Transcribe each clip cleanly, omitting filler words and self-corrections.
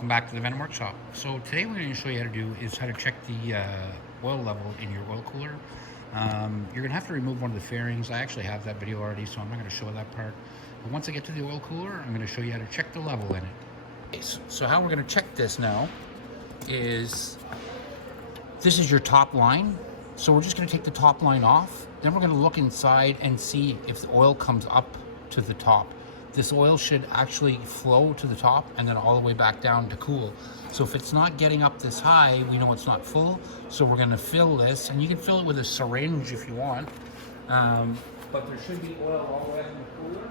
Welcome back to the Venom Workshop. So today what we're going to show you how to do is how to check the oil level in your oil cooler. You're going to have to remove one of the fairings. I actually have that video already, so I'm not going to show that part. But once I get to the oil cooler, I'm going to show you how to check the level in it. Okay, so how we're going to check this now is, this is your top line. So we're just going to take the top line off. Then we're going to look inside and see if the oil comes up to the top. This oil should actually flow to the top and then all the way back down to cool. So if it's not getting up this high, we know it's not full. So we're going to fill this, and you can fill it with a syringe if you want. But there should be oil all the way in the cooler.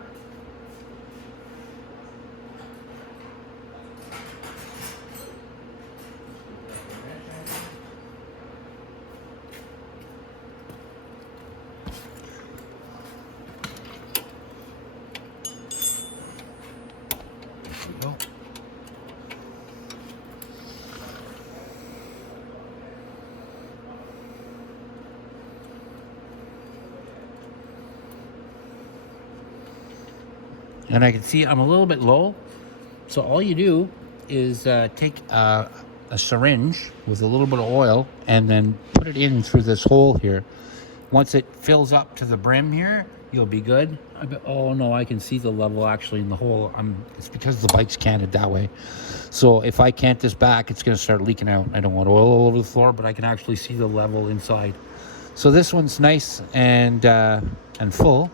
Go. And I can see I'm a little bit low, so all you do is take a syringe with a little bit of oil and then put it in through this hole here. Once it fills up to the brim here, you'll be good. Oh no, I can see the level actually in the hole. It's because the bike's canted that way. So if I cant this back, it's going to start leaking out. I don't want oil all over the floor, but I can actually see the level inside. So this one's nice and full.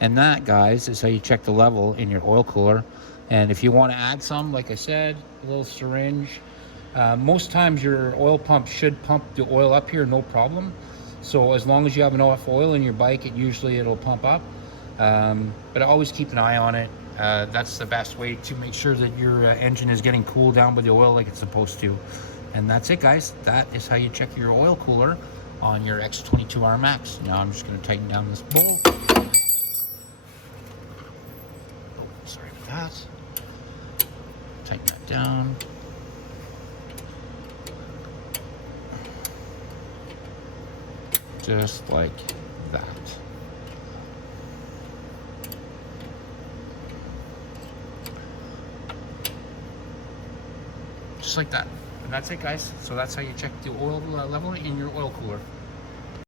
And that, guys, is how you check the level in your oil cooler. And if you want to add some, like I said, a little syringe. Most times your oil pump should pump the oil up here, no problem. So as long as you have enough oil in your bike, it'll pump up. But always keep an eye on it. That's the best way to make sure that your engine is getting cooled down by the oil like it's supposed to. And that's it, guys. That is how you check your oil cooler on your X22R MAX. Now I'm just going to tighten down this bowl. Sorry for that. Tighten that down. Just like that. Just like that. And that's it, guys. So that's how you check the oil level in your oil cooler.